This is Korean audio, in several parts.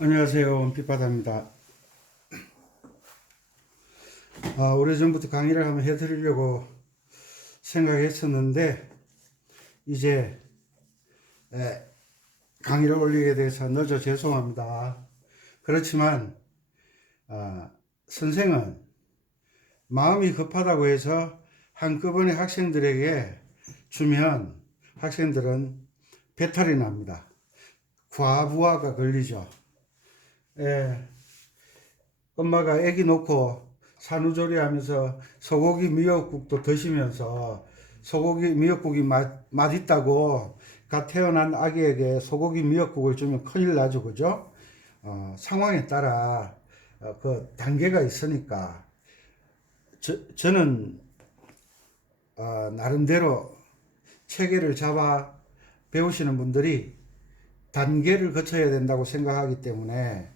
안녕하세요. 원빛바다입니다. 오래전부터 강의를 한번 해드리려고 생각했었는데 이제 강의를 올리게 돼서 늦어 죄송합니다. 그렇지만 선생은 마음이 급하다고 해서 한꺼번에 학생들에게 주면 학생들은 배탈이 납니다. 과부하가 걸리죠. 엄마가 아기 놓고 산후조리 하면서 소고기 미역국도 드시면서 소고기 미역국이 맛있다고 갓 태어난 아기에게 소고기 미역국을 주면 큰일 나죠. 그죠? 상황에 따라 그 단계가 있으니까 저는 나름대로 체계를 잡아 배우시는 분들이 단계를 거쳐야 된다고 생각하기 때문에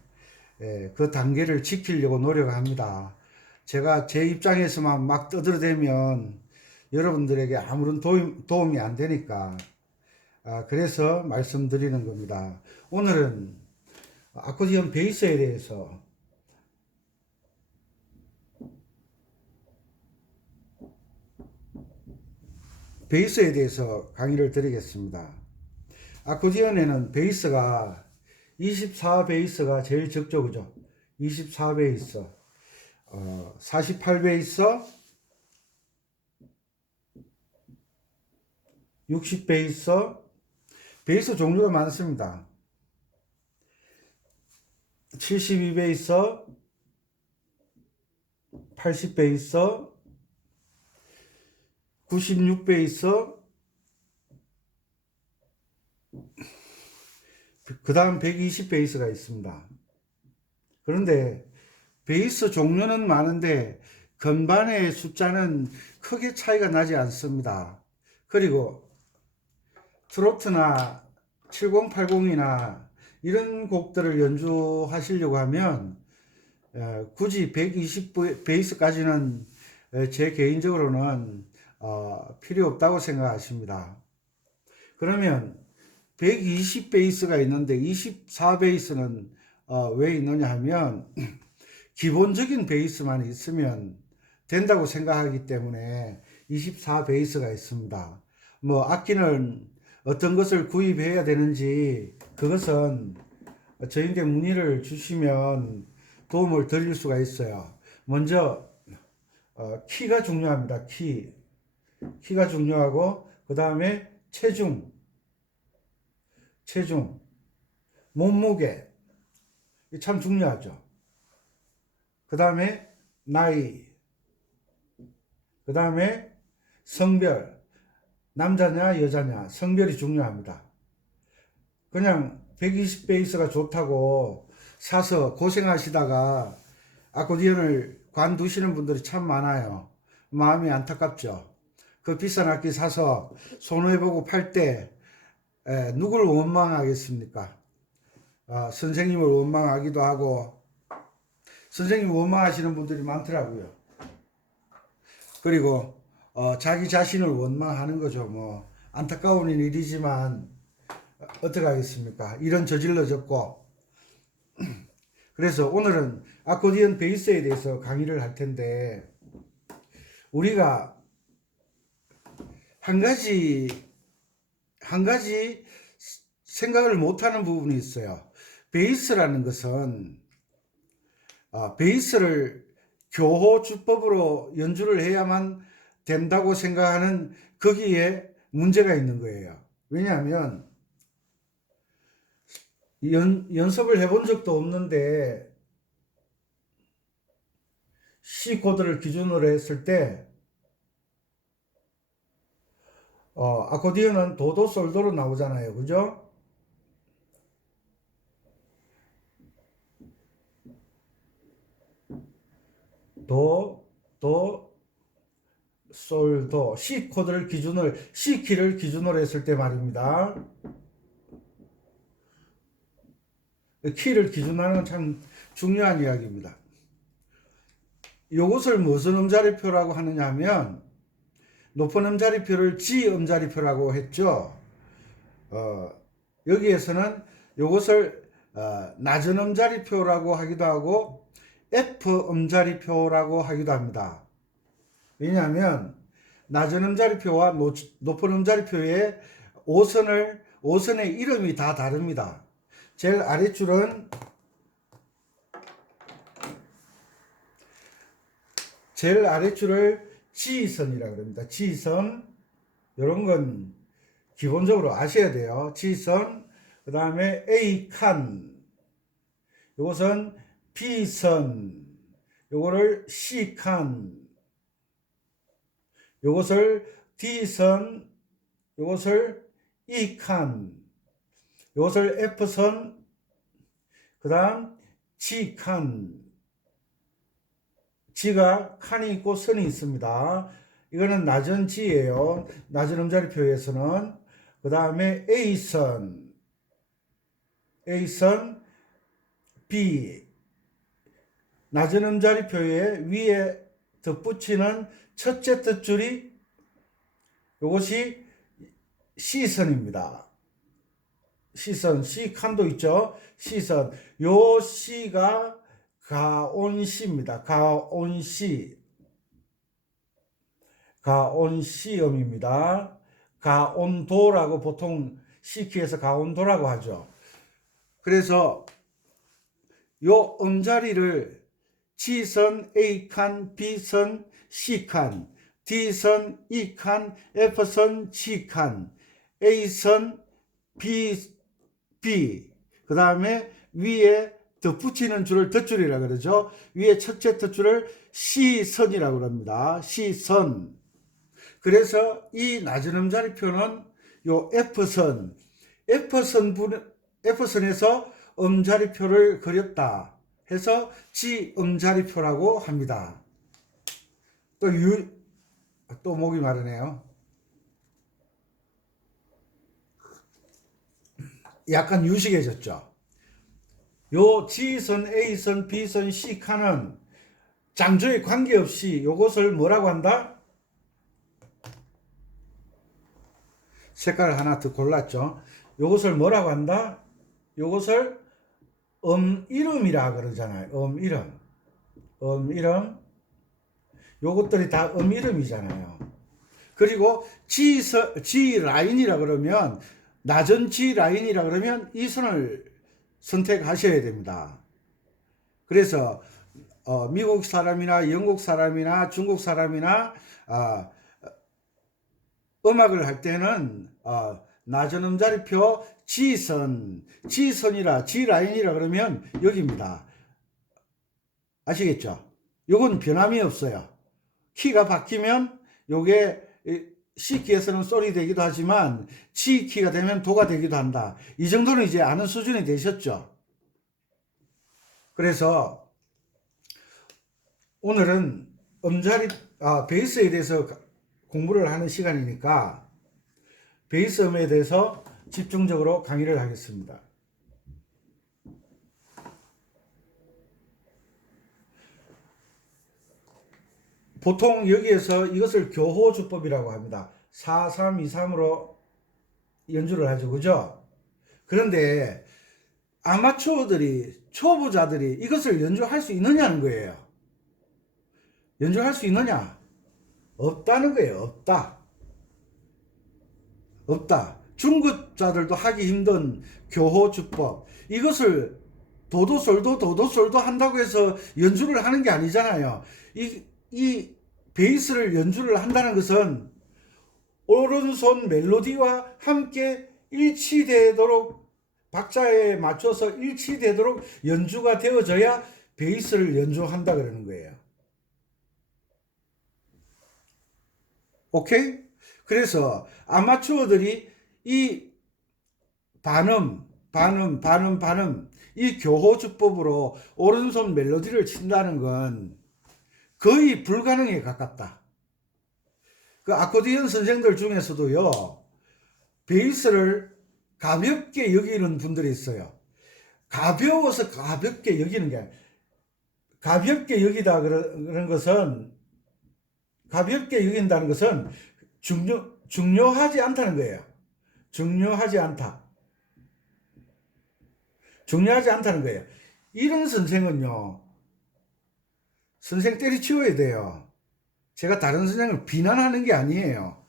그 단계를 지키려고 노력합니다. 제가 제 입장에서만 막 떠들어대면 여러분들에게 아무런 도움이 안 되니까 그래서 말씀드리는 겁니다. 오늘은 아코디언 베이스에 대해서 강의를 드리겠습니다. 아코디언에는 베이스가 24베이스가 제일 적죠. 그죠? 24베이스 48베이스 60베이스 베이스 종류가 많습니다. 72베이스 80베이스 96베이스 그 다음 120베이스가 있습니다. 그런데 베이스 종류는 많은데 건반의 숫자는 크게 차이가 나지 않습니다. 그리고 트로트나 7080이나 이런 곡들을 연주하시려고 하면 굳이 120베이스까지는 제 개인적으로는 필요 없다고 생각하십니다. 그러면 120베이스가 있는데 24베이스는 왜 있느냐 하면 기본적인 베이스만 있으면 된다고 생각하기 때문에 24베이스가 있습니다. 뭐 악기는 어떤 것을 구입해야 되는지 그것은 저희한테 문의를 주시면 도움을 드릴 수가 있어요. 먼저 키가 중요합니다. 키가 중요하고 그 다음에 체중, 몸무게 참 중요하죠. 그 다음에 나이, 그 다음에 성별, 남자냐 여자냐 성별이 중요합니다. 그냥 120베이스가 좋다고 사서 고생하시다가 아코디언을 관두시는 분들이 참 많아요. 마음이 안타깝죠. 그 비싼 악기 사서 손해보고 팔 때 누굴 원망하겠습니까? 선생님을 원망하기도 하고 선생님 원망하시는 분들이 많더라고요. 그리고 자기 자신을 원망하는 거죠. 뭐 안타까운 일이지만 어떻게 하겠습니까? 이런 저질러졌고 그래서 오늘은 아코디언 베이스에 대해서 강의를 할 텐데 우리가 한 가지 생각을 못하는 부분이 있어요. 베이스라는 것은 베이스를 교호주법으로 연주를 해야만 된다고 생각하는 거기에 문제가 있는 거예요. 왜냐하면 연습을 해본 적도 없는데 C 코드를 기준으로 했을 때 아코디언은 도도솔도로 나오잖아요. 그죠? 솔, 도, C 코드를 C 키를 기준으로 했을 때 말입니다. 키를 기준하는 건 참 중요한 이야기입니다. 이것을 무슨 음자리표라고 하느냐 하면 높은 음자리표를 G 음자리표라고 했죠. 여기에서는 이것을 낮은 음자리표라고 하기도 하고 F 음자리표라고 하기도 합니다. 왜냐하면 낮은 음자리표와 높은 음자리표의 오선의 이름이 다 다릅니다. 제일 아랫줄은 지선이라고 합니다. 지선, 이런 건 기본적으로 아셔야 돼요. 지선, 그 다음에 A칸, 이것은 B선, 요거를 C칸, 요것을 D선, 요것을 E칸, 요것을 F선, 그 다음 G칸, G가 칸이 있고 선이 있습니다. 이거는 낮은 G예요. 낮은 음자리표에서는. 그 다음에 A선, B, 낮은 음자리표에 위에 덧붙이는 첫째 덧줄이 이것이 C선입니다. C선, C칸도 있죠. C선, 요 C가 가온시입니다. 가온시음입니다. 가온도라고 보통 C키에서 가온도라고 하죠. 그래서 요 음자리를 G선, A칸, B선, C칸, D선, E칸, F선, G칸, A선, B, 그 다음에 위에 덧붙이는 줄을 덧줄이라 그러죠. 위에 첫째 덧줄을 C선이라고 합니다. C선. 그래서 이 낮은 음자리표는 요 F선에서 음자리표를 그렸다 해서 G음자리표라고 합니다. 또 목이 마르네요. 약간 유식해졌죠. 요 G선, A선, B선, C칸은 장조에 관계없이 요것을 뭐라고 한다? 색깔을 하나 더 골랐죠. 요것을 뭐라고 한다? 요것을 음이름이라 그러잖아요. 음이름. 요것들이 다 음이름이잖아요. 그리고 G 라인이라 그러면, 낮은 G 라인이라 그러면 이 선을 선택하셔야 됩니다. 그래서 미국 사람이나 영국 사람이나 중국 사람이나 음악을 할 때는 낮은 음자리표 G선이라 G라인이라 그러면 여기입니다. 아시겠죠? 요건 변함이 없어요. 키가 바뀌면 요게 C키에서는 솔이 되기도 하지만 G키가 되면 도가 되기도 한다. 이 정도는 이제 아는 수준이 되셨죠? 그래서 오늘은 베이스에 대해서 공부를 하는 시간이니까 베이스음에 대해서 집중적으로 강의를 하겠습니다. 보통 여기에서 이것을 교호주법이라고 합니다. 4-3-2-3으로 연주를 하죠. 그죠? 그런데 초보자들이 이것을 연주할 수 있느냐는 거예요. 연주할 수 있느냐? 없다는 거예요. 없다. 중급자들도 하기 힘든 교호주법. 이것을 도도솔도 한다고 해서 연주를 하는 게 아니잖아요. 이 베이스를 연주를 한다는 것은 오른손 멜로디와 함께 일치되도록, 박자에 맞춰서 일치되도록 연주가 되어져야 베이스를 연주한다 그러는 거예요. 오케이? 그래서 아마추어들이 이 반음, 이 교호주법으로 오른손 멜로디를 친다는 건 거의 불가능에 가깝다. 그 아코디언 선생들 중에서도요, 베이스를 가볍게 여기는 분들이 있어요. 가벼워서 가볍게 여기는 게 아니라, 가볍게 여기다 그런 것은, 가볍게 여긴다는 것은 중요하지 않다는 거예요. 중요하지 않다. 중요하지 않다는 거예요. 이런 선생은요, 선생 때려치워야 돼요. 제가 다른 선생을 비난하는 게 아니에요.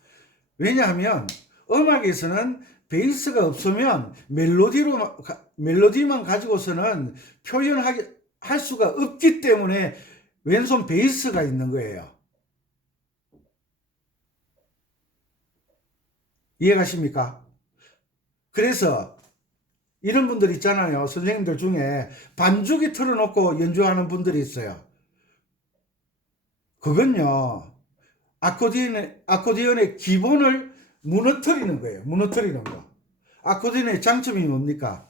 왜냐하면 음악에서는 베이스가 없으면 멜로디만 가지고서는 할 수가 없기 때문에 왼손 베이스가 있는 거예요. 이해가십니까? 그래서 이런 분들 있잖아요. 선생님들 중에 반주기 틀어놓고 연주하는 분들이 있어요. 그건요, 아코디언의 기본을 무너뜨리는 거예요. 무너뜨리는 거. 아코디언의 장점이 뭡니까?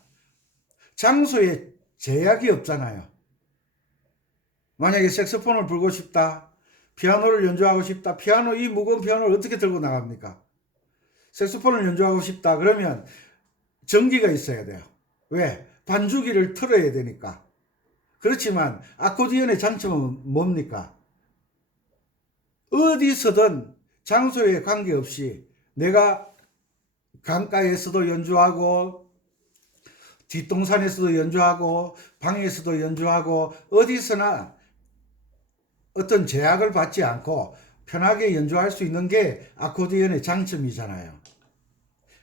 장소에 제약이 없잖아요. 만약에 색소폰을 불고 싶다, 피아노를 연주하고 싶다, 이 무거운 피아노를 어떻게 들고 나갑니까? 색소폰을 연주하고 싶다, 그러면 전기가 있어야 돼요. 왜? 반주기를 틀어야 되니까. 그렇지만 아코디언의 장점은 뭡니까? 어디서든 장소에 관계없이 내가 강가에서도 연주하고 뒷동산에서도 연주하고 방에서도 연주하고 어디서나 어떤 제약을 받지 않고 편하게 연주할 수 있는 게 아코디언의 장점이잖아요.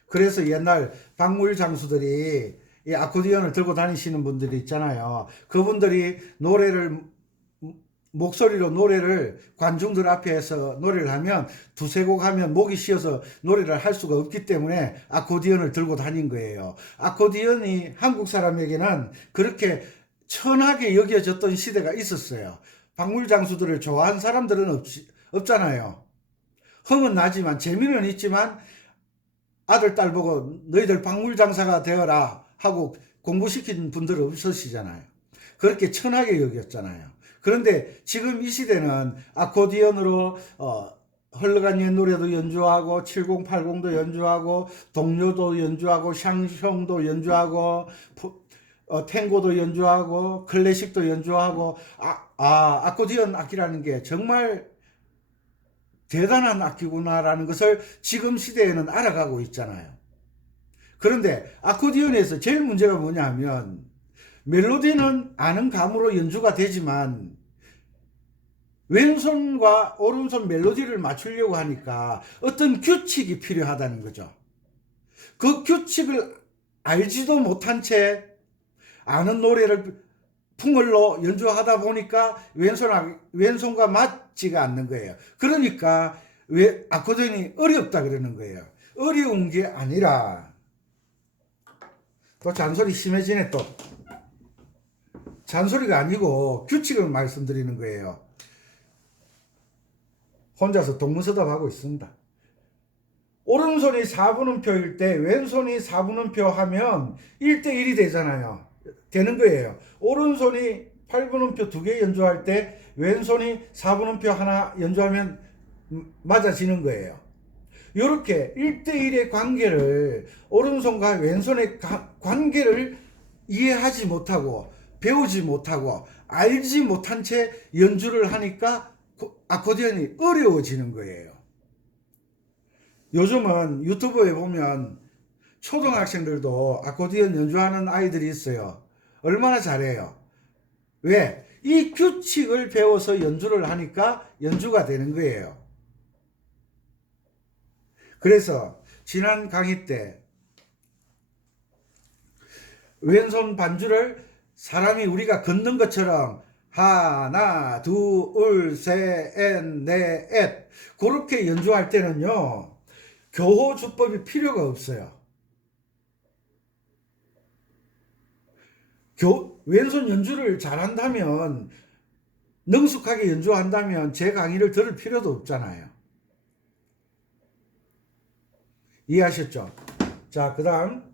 그래서 옛날 박물 장수들이 이 아코디언을 들고 다니시는 분들이 있잖아요. 그분들이 목소리로 노래를 관중들 앞에서 노래를 하면 두세 곡 하면 목이 쉬어서 노래를 할 수가 없기 때문에 아코디언을 들고 다닌 거예요. 아코디언이 한국 사람에게는 그렇게 천하게 여겨졌던 시대가 있었어요. 박물 장수들을 좋아하는 사람들은 없잖아요. 흥은 나지만 재미는 있지만 아들 딸 보고 너희들 박물 장사가 되어라 하고 공부시킨 분들은 없으시잖아요. 그렇게 천하게 여겼잖아요. 그런데 지금 이 시대는 아코디언으로 흘러간 옛 노래도 연주하고 7080도 연주하고 동요도 연주하고 샹송도 연주하고 탱고도 연주하고 클래식도 연주하고 아코디언 악기라는 게 정말 대단한 악기구나라는 것을 지금 시대에는 알아가고 있잖아요. 그런데 아코디언에서 제일 문제가 뭐냐 하면 멜로디는 아는 감으로 연주가 되지만 왼손과 오른손 멜로디를 맞추려고 하니까 어떤 규칙이 필요하다는 거죠. 그 규칙을 알지도 못한 채 아는 노래를 풍을로 연주하다 보니까 왼손과 맞지가 않는 거예요. 그러니까 왜 아코디언이 어렵다 그러는 거예요. 어려운 게 아니라 또 잔소리 심해지네 또. 잔소리가 아니고 규칙을 말씀드리는 거예요. 혼자서 동문서답하고 있습니다. 오른손이 4분음표일 때 왼손이 4분음표 하면 1대1이 되잖아요. 되는 거예요. 오른손이 8분음표 2개 연주할 때 왼손이 4분음표 하나 연주하면 맞아지는 거예요. 이렇게 1대1의 관계를 오른손과 왼손의 관계를 이해하지 못하고 배우지 못하고 알지 못한 채 연주를 하니까 아코디언이 어려워지는 거예요. 요즘은 유튜브에 보면 초등학생들도 아코디언 연주하는 아이들이 있어요. 얼마나 잘해요. 왜? 이 규칙을 배워서 연주를 하니까 연주가 되는 거예요. 그래서 지난 강의 때 왼손 반주를 사람이 우리가 걷는 것처럼 하나, 둘, 셋, 넷 그렇게 연주할 때는요. 교호주법이 필요가 없어요. 왼손 연주를 잘한다면 능숙하게 연주한다면 제 강의를 들을 필요도 없잖아요. 이해하셨죠? 자, 그 다음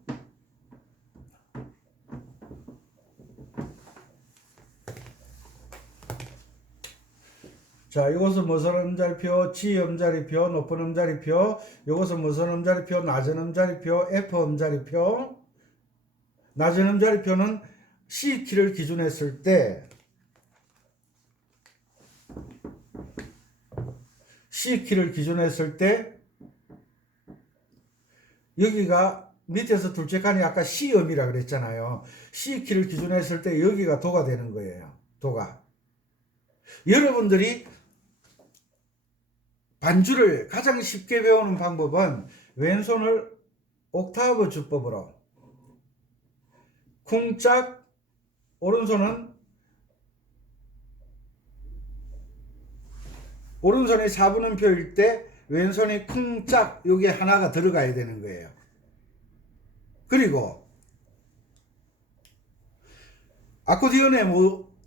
자, 이것은 무슨 음자리표, G 음자리표, 높은 음자리표, 이것은 무슨 음자리표, 낮은 음자리표, F 음자리표. 낮은 음자리표는 C키를 기준했을 때 C키를 기준했을 때 여기가 밑에서 둘째 칸이 아까 C음이라 그랬잖아요. C키를 기준으로 했을 때 여기가 도가 되는 거예요. 도가. 여러분들이 반주를 가장 쉽게 배우는 방법은 왼손을 옥타브 주법으로 쿵짝, 오른손이 4분음표일 때 왼손이 쿵짝 요게 하나가 들어가야 되는 거예요. 그리고 아코디언에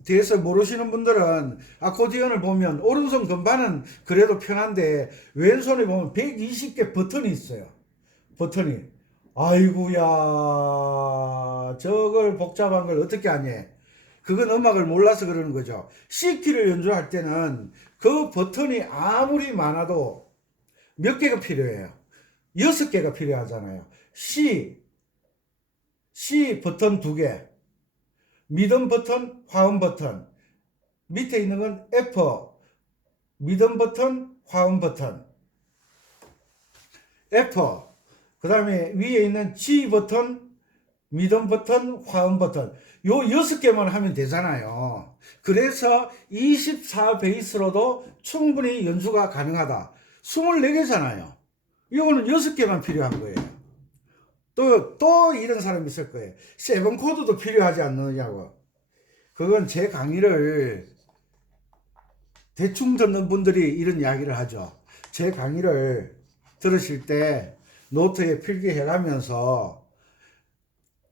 대해서 모르시는 분들은 아코디언을 보면 오른손 건반은 그래도 편한데 왼손에 보면 120개 버튼이 있어요. 버튼이. 아이고야, 저걸 복잡한 걸 어떻게 하냐. 그건 음악을 몰라서 그러는 거죠. C키를 연주할 때는 그 버튼이 아무리 많아도 몇 개가 필요해요. 6개가 필요하잖아요. C 버튼 2개, 미듬 버튼, 화음 버튼, 밑에 있는 건 F, 미듬 버튼, 화음 버튼, F, 그 다음에 위에 있는 G 버튼, 미듬 버튼, 화음 버튼, 요 6개만 하면 되잖아요. 그래서 24베이스로도 충분히 연주가 가능하다. 24개잖아요. 이거는 6개만 필요한 거예요. 또 이런 사람이 있을 거예요. 세븐 코드도 필요하지 않느냐고. 그건 제 강의를 대충 듣는 분들이 이런 이야기를 하죠. 제 강의를 들으실 때 노트에 필기해 가면서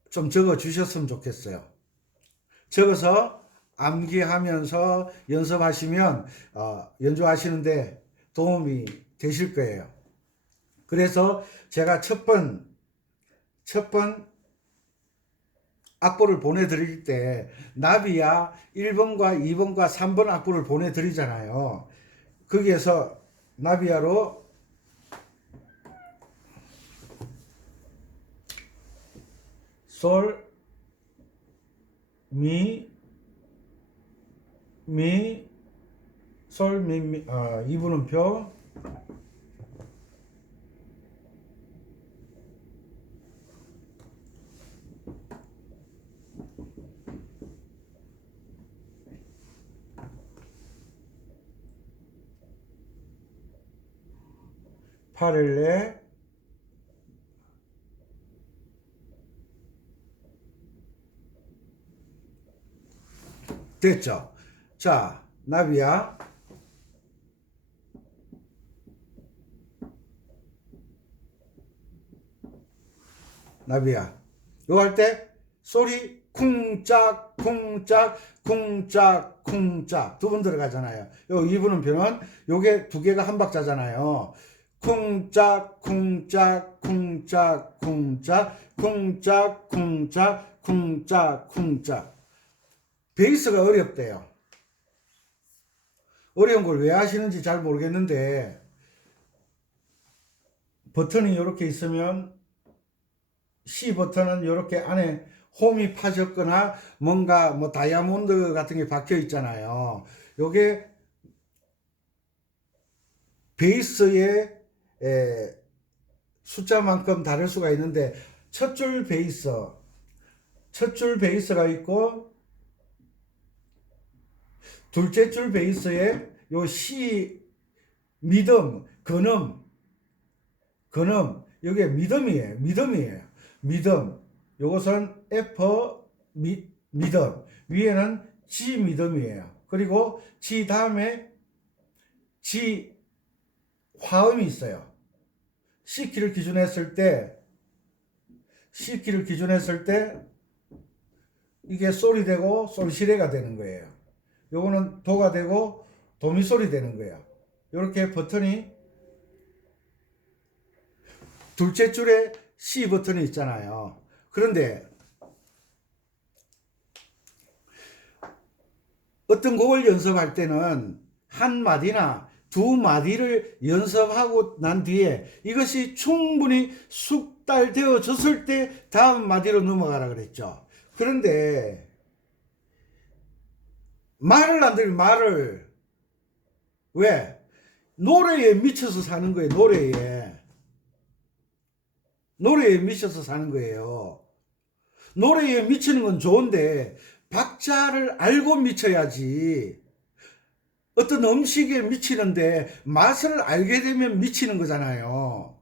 좀 적어 주셨으면 좋겠어요. 적어서 암기하면서 연습하시면 연주하시는데 도움이 되실 거예요. 그래서 제가 첫 번 악보를 보내드릴 때 나비야 1번과 2번과 3번 악보를 보내드리잖아요. 거기에서 나비야로 솔, 미, 솔, 미, 2분음표, 파렐레, 됐죠? 자, 나비야. 나비야. 요거 할 때 소리 쿵짝 쿵짝 쿵짝 쿵짝 두 번 들어가잖아요. 요 2분음표는 요게 두 개가 한 박자잖아요. 쿵짝 쿵짝 쿵짝 쿵짝 쿵짝 쿵짝 쿵짝 쿵짝. 베이스가 어렵대요. 어려운 걸 왜 하시는지 잘 모르겠는데 버튼이 이렇게 있으면 C 버튼은 이렇게 안에 홈이 파졌거나 뭔가 뭐 다이아몬드 같은 게 박혀 있잖아요. 요게 베이스의 숫자만큼 다를 수가 있는데 첫 줄 베이스가 있고 둘째 줄 베이스에 요 C 미듬 근음 여기 미듬이에요. 미듬. 요것은 F 미듬. 위에는 G 미듬이에요. 그리고 G 다음에 G 화음이 있어요. C키를 기준했을 때 이게 솔이 되고 솔시레가 되는 거예요. 요거는 도가 되고 도미솔이 되는 거예요. 이렇게 버튼이 둘째 줄에 C 버튼이 있잖아요. 그런데 어떤 곡을 연습할 때는 한 마디나 두 마디를 연습하고 난 뒤에 이것이 충분히 숙달되어졌을 때 다음 마디로 넘어가라 그랬죠. 그런데 말을 안 들으면 말을 왜? 노래에 미쳐서 사는 거예요. 노래에. 노래에 미쳐서 사는 거예요. 노래에 미치는 건 좋은데 박자를 알고 미쳐야지. 어떤 음식에 미치는데 맛을 알게 되면 미치는 거잖아요.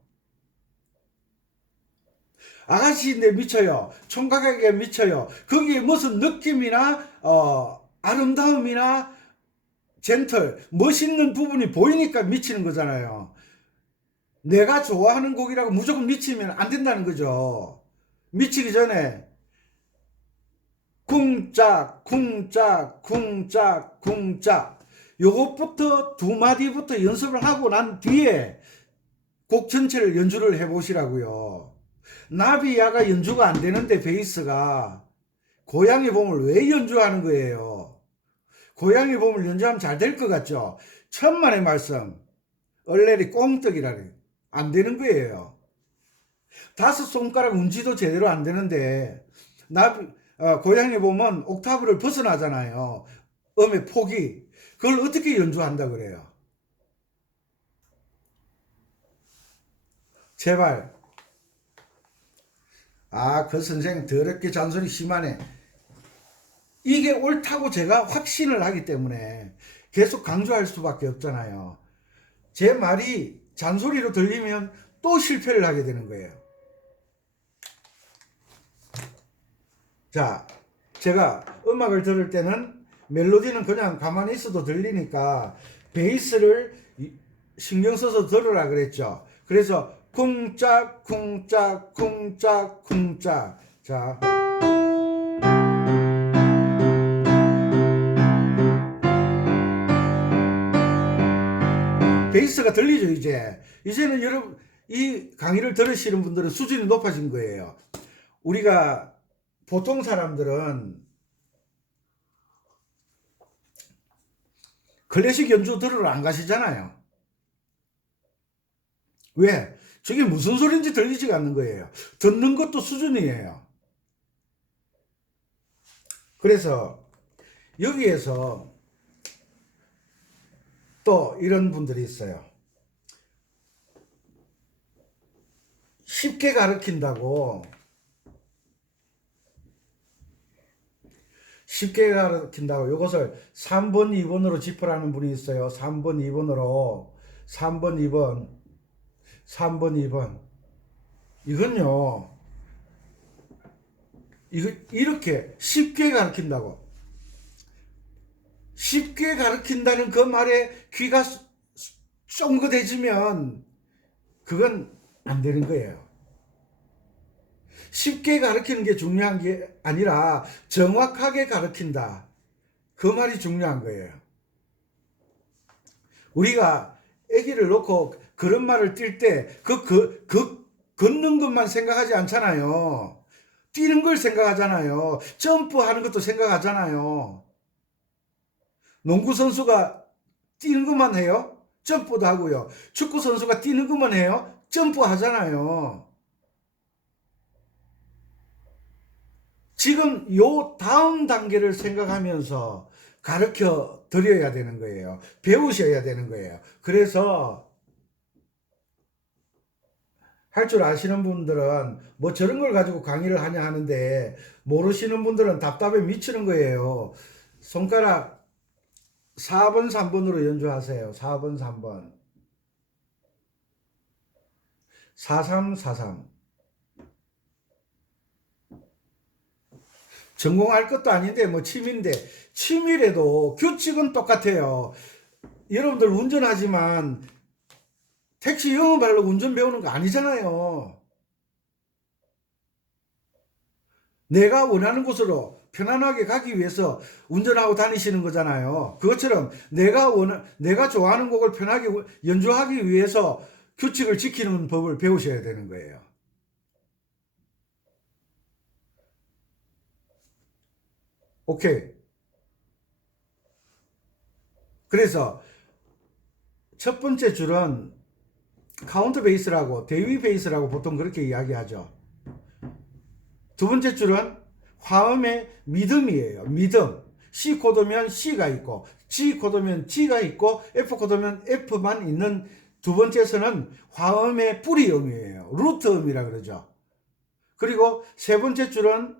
아가씨인데 미쳐요. 총각에게 미쳐요. 거기에 무슨 느낌이나 아름다움이나 젠틀, 멋있는 부분이 보이니까 미치는 거잖아요. 내가 좋아하는 곡이라고 무조건 미치면 안 된다는 거죠. 미치기 전에 쿵짝 쿵짝 쿵짝 쿵짝 요것부터 두 마디부터 연습을 하고 난 뒤에 곡 전체를 연주를 해보시라고요. 나비야가 연주가 안 되는데 베이스가 고양이 봄을 왜 연주하는 거예요? 고양이 봄을 연주하면 잘 될 것 같죠? 천만의 말씀, 얼레리 꽁떡이라니 안 되는 거예요. 다섯 손가락 운지도 제대로 안 되는데 고양이 봄은 옥타브를 벗어나잖아요. 음의 폭이. 그걸 어떻게 연주한다 그래요? 제발. 그 선생 더럽게 잔소리 심하네. 이게 옳다고 제가 확신을 하기 때문에 계속 강조할 수밖에 없잖아요. 제 말이 잔소리로 들리면 또 실패를 하게 되는 거예요. 자, 제가 음악을 들을 때는 멜로디는 그냥 가만히 있어도 들리니까 베이스를 신경 써서 들으라 그랬죠. 그래서 쿵짝 쿵짝 쿵짝 쿵짝. 자, 베이스가 들리죠. 이제는 여러분 이 강의를 들으시는 분들은 수준이 높아진 거예요. 우리가 보통 사람들은 클래식 연주 들으러 안 가시잖아요. 왜? 저게 무슨 소리인지 들리지가 않는 거예요. 듣는 것도 수준이에요. 그래서 여기에서 또 이런 분들이 있어요. 쉽게 가르친다고 이것을 3번, 2번으로 짚으라는 분이 있어요. 3번, 2번으로 3번, 2번 3번, 2번 이건요, 이렇게 쉽게 가르친다고. 쉽게 가르친다는 그 말에 귀가 쫑긋해지면 그건 안 되는 거예요. 쉽게 가르치는 게 중요한 게 아니라 정확하게 가르친다. 그 말이 중요한 거예요. 우리가 아기를 놓고 그런 말을 뛸 때 걷는 것만 생각하지 않잖아요. 뛰는 걸 생각하잖아요. 점프하는 것도 생각하잖아요. 농구 선수가 뛰는 것만 해요? 점프도 하고요. 축구 선수가 뛰는 것만 해요? 점프하잖아요. 지금 요 다음 단계를 생각하면서 가르쳐 드려야 되는 거예요. 배우셔야 되는 거예요. 그래서 할 줄 아시는 분들은 뭐 저런 걸 가지고 강의를 하냐 하는데, 모르시는 분들은 답답해 미치는 거예요. 손가락 4번, 3번으로 연주하세요. 4번, 3번. 43, 43. 전공할 것도 아닌데 뭐 취미인데, 취미래도 규칙은 똑같아요. 여러분들 운전하지만 택시 영어 발로 운전 배우는 거 아니잖아요. 내가 원하는 곳으로 편안하게 가기 위해서 운전하고 다니시는 거잖아요. 그것처럼 내가 좋아하는 곡을 편하게 연주하기 위해서 규칙을 지키는 법을 배우셔야 되는 거예요. 오케이. 그래서 첫 번째 줄은 카운트 베이스라고, 대위 베이스라고 보통 그렇게 이야기하죠. 두 번째 줄은 화음의 미듬이에요. 미듬. C 코드면 C가 있고, G 코드면 G가 있고, F 코드면 F만 있는 두 번째 선은 화음의 뿌리음이에요. 루트음이라 그러죠. 그리고 세 번째 줄은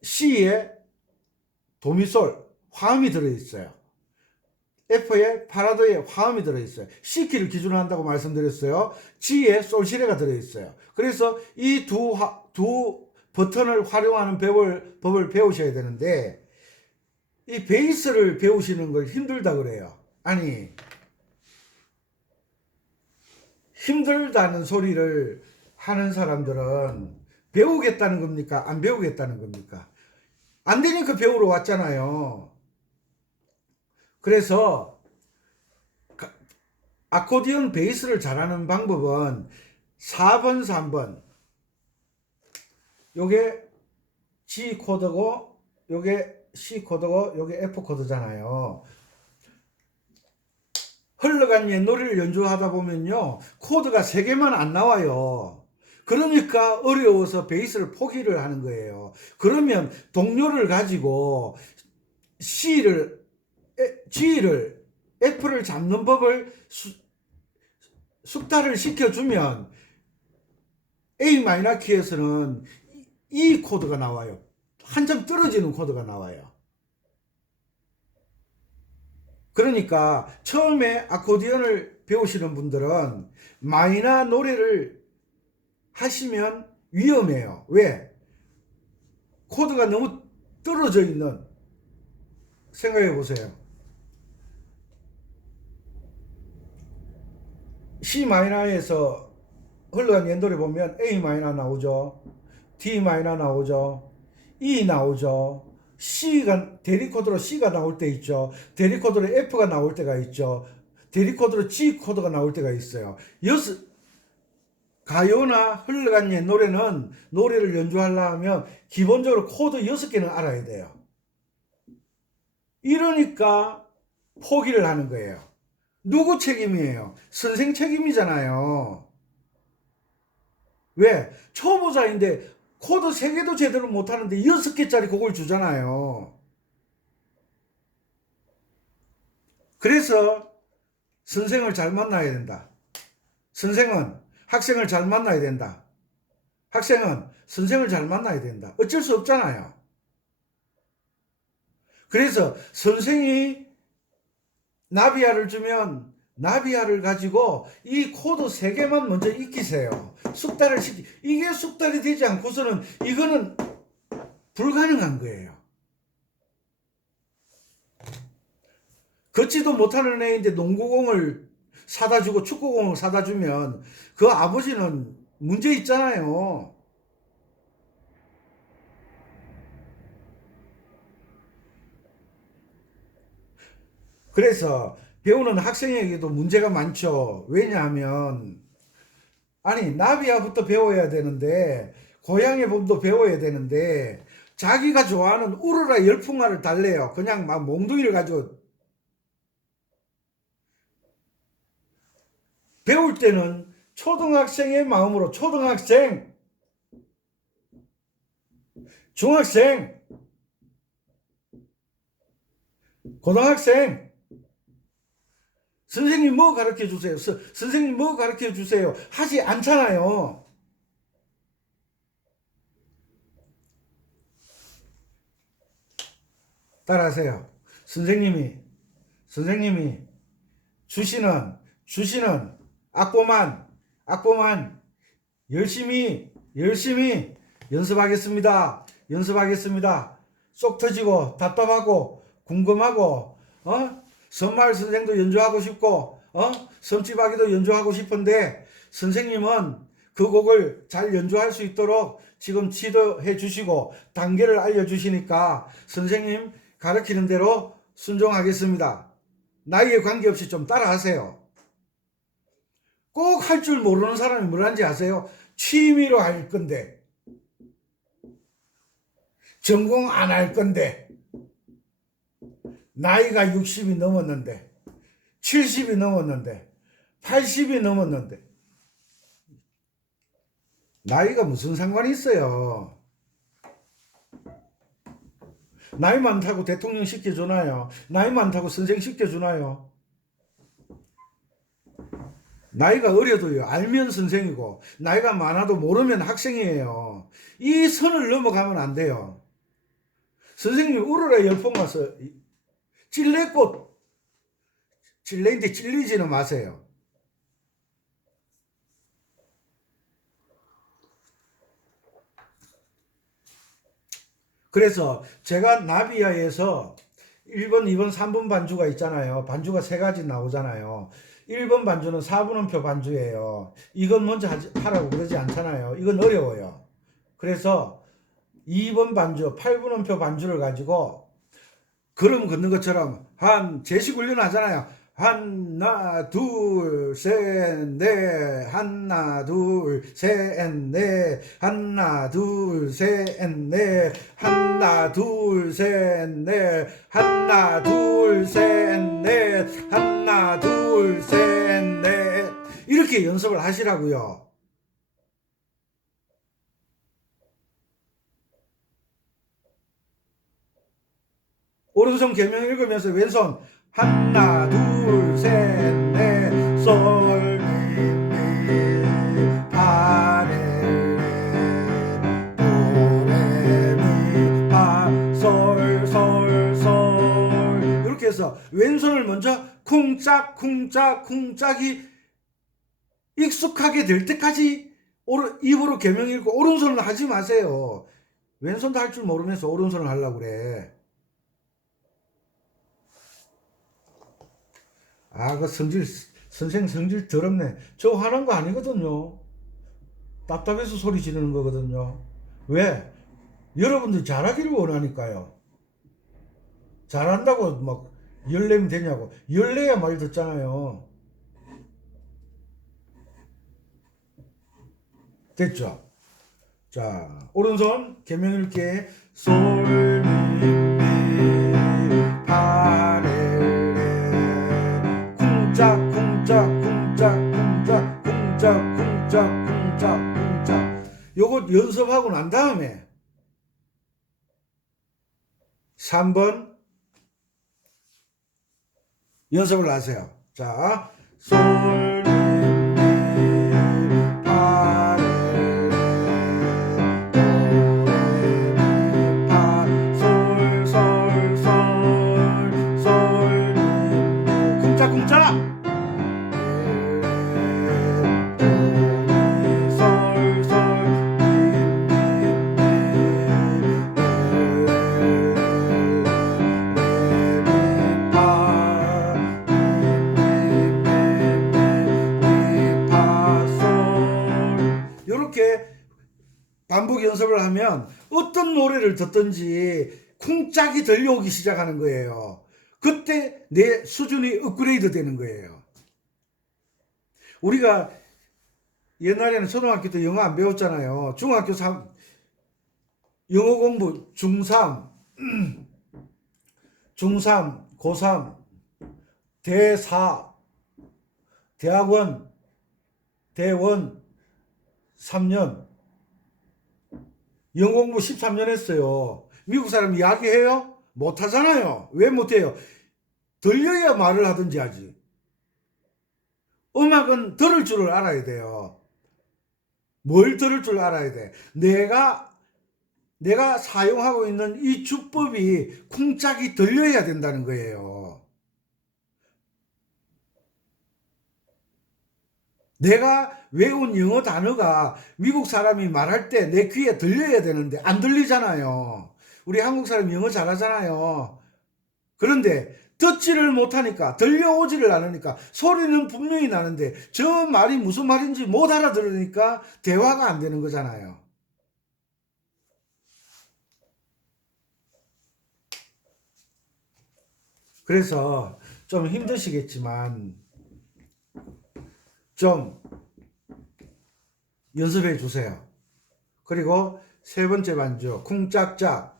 C에 도미솔 화음이 들어있어요. F에 파라도에 화음이 들어있어요. C키를 기준으로 한다고 말씀드렸어요. G에 솔시레가 들어있어요. 그래서 이 두 버튼을 활용하는 법을 배우셔야 되는데, 이 베이스를 배우시는 걸 힘들다 그래요. 아니, 힘들다는 소리를 하는 사람들은 배우겠다는 겁니까? 안 배우겠다는 겁니까? 안 되니까 배우러 왔잖아요. 그래서 아코디언 베이스를 잘하는 방법은 4번, 3번. 요게 G 코드고, 요게 C 코드고, 요게 F 코드잖아요. 흘러간 옛 노래를 연주하다 보면요, 코드가 3개만 안 나와요. 그러니까 어려워서 베이스를 포기를 하는 거예요. 그러면 동료를 가지고 G를, F를 잡는 법을 숙달을 시켜주면 A 마이너 키에서는 이 코드가 나와요. 한참 떨어지는 코드가 나와요. 그러니까 처음에 아코디언을 배우시는 분들은 마이너 노래를 하시면 위험해요. 왜? 코드가 너무 떨어져 있는, 생각해 보세요. C 마이너에서 흘러간 연도를 보면 A 마이너 나오죠. D 마이너 나오죠. E 나오죠. C가 대리코드로 C가 나올 때 있죠. 대리코드로 F가 나올 때가 있죠. 대리코드로 G 코드가 나올 때가 있어요. 가요나 흘러간 옛 노래는 노래를 연주하려면 기본적으로 코드 6개는 알아야 돼요. 이러니까 포기를 하는 거예요. 누구 책임이에요? 선생 책임이잖아요. 왜? 초보자인데 코드 3개도 제대로 못하는데 6개짜리 곡을 주잖아요. 그래서 선생을 잘 만나야 된다. 선생은 학생을 잘 만나야 된다. 학생은 선생을 잘 만나야 된다. 어쩔 수 없잖아요. 그래서 선생이 나비야를 주면 나비야를 가지고 이 코드 3개만 먼저 익히세요. 숙달을 이게 숙달이 되지 않고서는 이거는 불가능한 거예요. 걷지도 못하는 애인데 농구공을 사다 주고 축구공을 사다 주면 그 아버지는 문제 있잖아요. 그래서 배우는 학생에게도 문제가 많죠. 왜냐하면 아니 나비야부터 배워야 되는데 고양이 법도 배워야 되는데 자기가 좋아하는 우르라 열풍화를 달래요. 그냥 막 몽둥이를 가지고. 배울 때는 초등학생의 마음으로 초등학생, 중학생, 고등학생, 선생님 뭐 가르쳐 주세요. 선생님 뭐 가르쳐 주세요. 하지 않잖아요. 따라하세요. 선생님이 주시는 악보만 열심히 연습하겠습니다. 쏙 터지고 답답하고 궁금하고 선마을 선생도 연주하고 싶고 섬집아기도 연주하고 싶은데 선생님은 그 곡을 잘 연주할 수 있도록 지금 지도해 주시고 단계를 알려주시니까 선생님 가르치는 대로 순종하겠습니다. 나이에 관계없이 좀 따라하세요. 꼭 할 줄 모르는 사람이 뭐라는지 아세요? 취미로 할 건데, 전공 안 할 건데, 나이가 60이 넘었는데, 70이 넘었는데, 80이 넘었는데, 나이가 무슨 상관이 있어요? 나이 많다고 대통령 시켜주나요? 나이 많다고 선생 시켜주나요? 나이가 어려도요, 알면 선생이고, 나이가 많아도 모르면 학생이에요. 이 선을 넘어가면 안 돼요. 선생님, 울어라 열풍 와서, 찔레꽃, 찔레인데 찔리지는 마세요. 그래서 제가 나비야에서 1번, 2번, 3번 반주가 있잖아요. 반주가 세 가지 나오잖아요. 1번 반주는 4분음표 반주예요. 이건 먼저 하라고 그러지 않잖아요. 이건 어려워요. 그래서 2번 반주, 8분음표 반주를 가지고 걸음 걷는 것처럼 제식 훈련 하잖아요. 하나, 둘, 셋, 넷, 하나, 둘, 셋, 넷, 하나, 둘, 셋, 넷, 하나, 둘, 셋, 넷, 하나, 둘, 셋, 넷, 하나, 둘, 셋, 넷. 이렇게 연습을 하시라고요. 오른손 계명 읽으면서 왼손 하나 둘 셋 넷 솔 미미 파레레 도레미 파솔솔솔 이렇게 해서 왼손을 먼저 쿵짝쿵짝쿵짝이 익숙하게 될 때까지 입으로 계명 읽고 오른손을 하지 마세요. 왼손도 할 줄 모르면서 오른손을 하려고 그래. 그 선생 성질 더럽네. 저 화난 거 아니거든요. 답답해서 소리 지르는 거거든요. 왜? 여러분들 잘하기를 원하니까요. 잘한다고 막 열내면 되냐고. 열내야 말 듣잖아요. 됐죠? 자, 오른손 계명 읽기 솔 미 미 파레 쿵짝 요거 연습하고 난 다음에 3번 연습을 하세요. 자, 솔, 미, 파, 레, 레, 도, 레, 미, 파, 솔, 솔, 솔, 솔, 미, 쿵짝쿵짝 이렇게 반복 연습을 하면 어떤 노래를 듣든지 쿵짝이 들려오기 시작하는 거예요. 그때 내 수준이 업그레이드 되는 거예요. 우리가 옛날에는 초등학교 때 영어 안 배웠잖아요. 중학교 3, 영어 공부 중3, 중3, 고3, 대4, 대학원, 대원, 3년. 영어 공부 13년 했어요. 미국 사람 이야기해요? 못하잖아요. 왜 못해요? 들려야 말을 하든지 하지. 음악은 들을 줄을 알아야 돼요. 뭘 들을 줄 알아야 돼? 내가 사용하고 있는 이 주법이 쿵짝이 들려야 된다는 거예요. 내가 외운 영어 단어가 미국 사람이 말할 때 내 귀에 들려야 되는데 안 들리잖아요. 우리 한국 사람 영어 잘하잖아요. 그런데 듣지를 못하니까 들려오지를 않으니까 소리는 분명히 나는데 저 말이 무슨 말인지 못 알아들으니까 대화가 안 되는 거잖아요. 그래서 좀 힘드시겠지만 좀 연습해 주세요. 그리고 세 번째 반주 쿵짝짝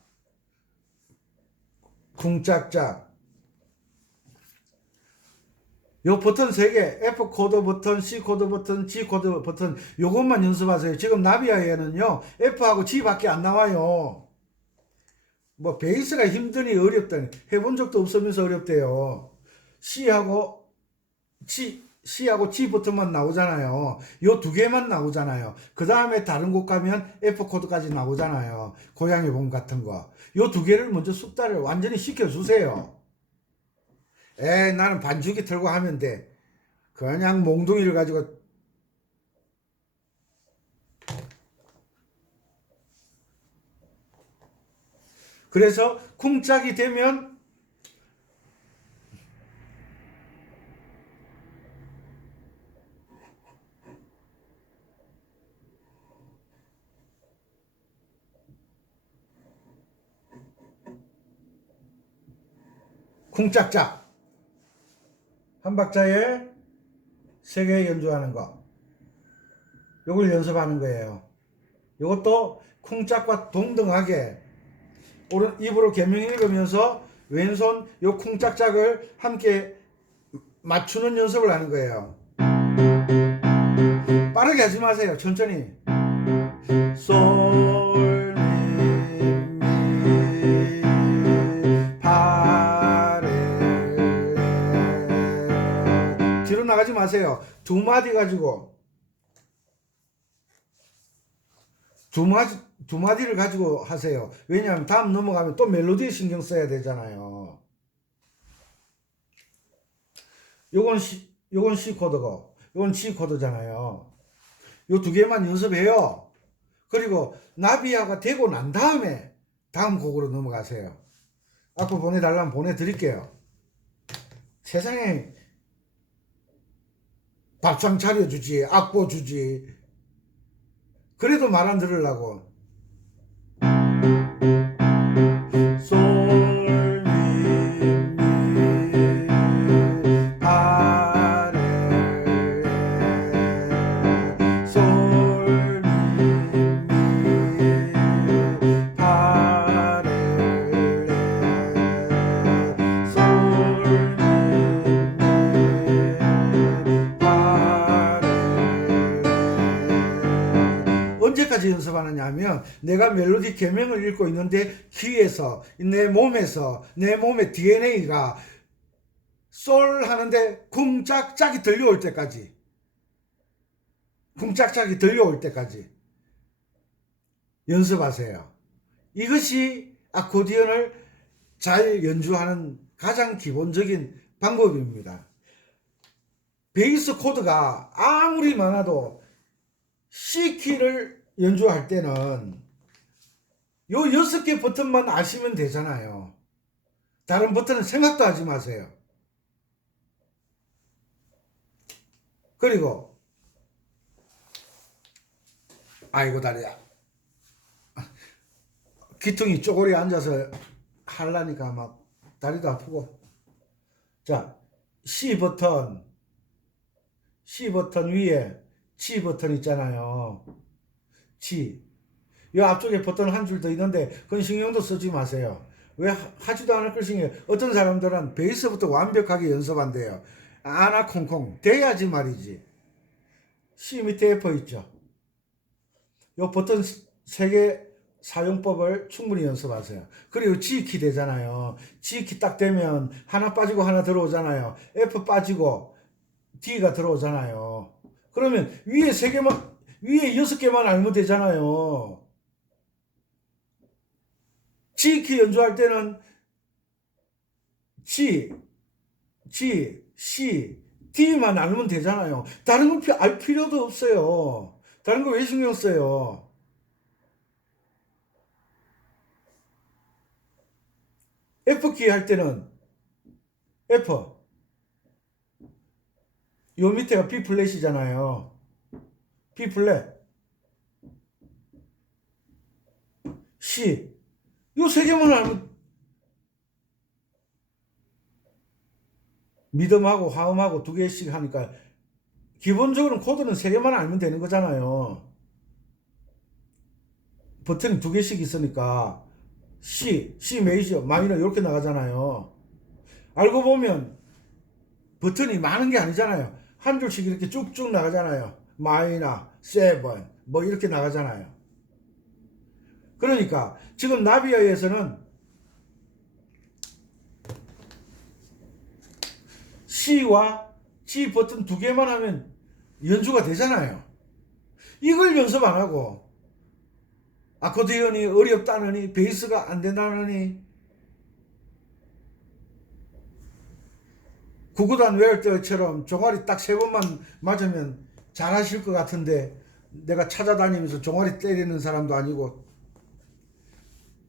쿵짝짝 요 버튼 3개 F 코드 버튼, C 코드 버튼, G 코드 버튼 요것만 연습하세요. 지금 나비야에는요 F하고 G밖에 안 나와요. 뭐 베이스가 힘드니 어렵다니 해본 적도 없으면서 어렵대요. C하고 G C하고 G 버튼만 나오잖아요. 요 두 개만 나오잖아요. 그 다음에 다른 곳 가면 F 코드까지 나오잖아요. 고양이 봉 같은 거. 요 두 개를 먼저 숙달을 완전히 시켜주세요. 나는 반주기 틀고 하면 돼. 그냥 몽둥이를 가지고. 그래서 쿵짝이 되면 쿵짝짝 한 박자에 3개 연주하는 거, 요걸 연습하는 거예요. 요것도 쿵짝과 동등하게 입으로 개명 읽으면서 왼손 요 쿵짝짝을 함께 맞추는 연습을 하는 거예요. 빠르게 하지 마세요. 천천히. 솔, 미, 파, 레, 뒤로 나가지 마세요. 두 마디 가지고 두 마디를 가지고 하세요. 왜냐하면 다음 넘어가면 또 멜로디에 신경 써야 되잖아요. 요건 C 코드고 요건 G 코드잖아요. 요 두 개만 연습해요. 그리고 나비야가 되고 난 다음에 다음 곡으로 넘어가세요. 악보 보내달라면 보내드릴게요. 세상에 밥상 차려주지, 악보 주지. 그래도 말 안 들으려고. 솔, 미, 파, 레, 솔, 미, 파, 레, 솔, 미, 파, 레. 언제까지 연습하느냐 하면 내가 멜로디 계명을 읽고 있는데 귀에서 내 몸에서 내 몸의 DNA가 솔 하는데 쿵짝짝이 들려올 때까지, 쿵짝짝이 들려올 때까지 연습하세요. 이것이 아코디언을 잘 연주하는 가장 기본적인 방법입니다. 베이스 코드가 아무리 많아도 C키를 연주할 때는 요 6개 버튼만 아시면 되잖아요. 다른 버튼은 생각도 하지 마세요. 그리고 아이고 다리야. 귀퉁이 쪼그리 앉아서 하려니까 막 다리도 아프고. 자, C 버튼 위에 G 버튼 있잖아요. G. 이 앞쪽에 버튼 한 줄 더 있는데 그건 신경도 쓰지 마세요. 왜 하지도 않을 걸 신경. 어떤 사람들은 베이스부터 완벽하게 연습한대요. 아나콩콩 돼야지 말이지. C 밑에 F 있죠. 이 버튼 3개 사용법을 충분히 연습하세요. 그리고 G키 되잖아요. G키 딱 되면 하나 빠지고 하나 들어오잖아요. F 빠지고 D가 들어오잖아요. 그러면 위에 6개만 알면 되잖아요. G키 연주할 때는 G, C, D만 알면 되잖아요. 다른 걸 알 필요도 없어요. 다른 거 왜 신경 써요? F키 할 때는 F, 요 밑에가 B 플랫이잖아요. B 플랫, C, 요 3개만 알면 미듬하고 화음하고 2개씩 하니까 기본적으로 코드는 3개만 알면 되는 거잖아요. 버튼이 2개씩 있으니까 C 메이저, 마이너 이렇게 나가잖아요. 알고 보면 버튼이 많은 게 아니잖아요. 한 줄씩 이렇게 쭉쭉 나가잖아요. 마이너, 세븐 뭐 이렇게 나가잖아요. 그러니까 지금 나비야에서는 C와 G 버튼 2개만 하면 연주가 되잖아요. 이걸 연습 안 하고 아코디언이 어렵다느니 베이스가 안 된다느니 구구단 외울 때처럼 종아리 딱 3번만 맞으면 잘하실 것 같은데 내가 찾아다니면서 종아리 때리는 사람도 아니고.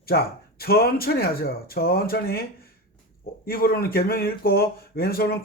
자, 천천히 하죠. 천천히. 입으로는 계명 읽고 왼손은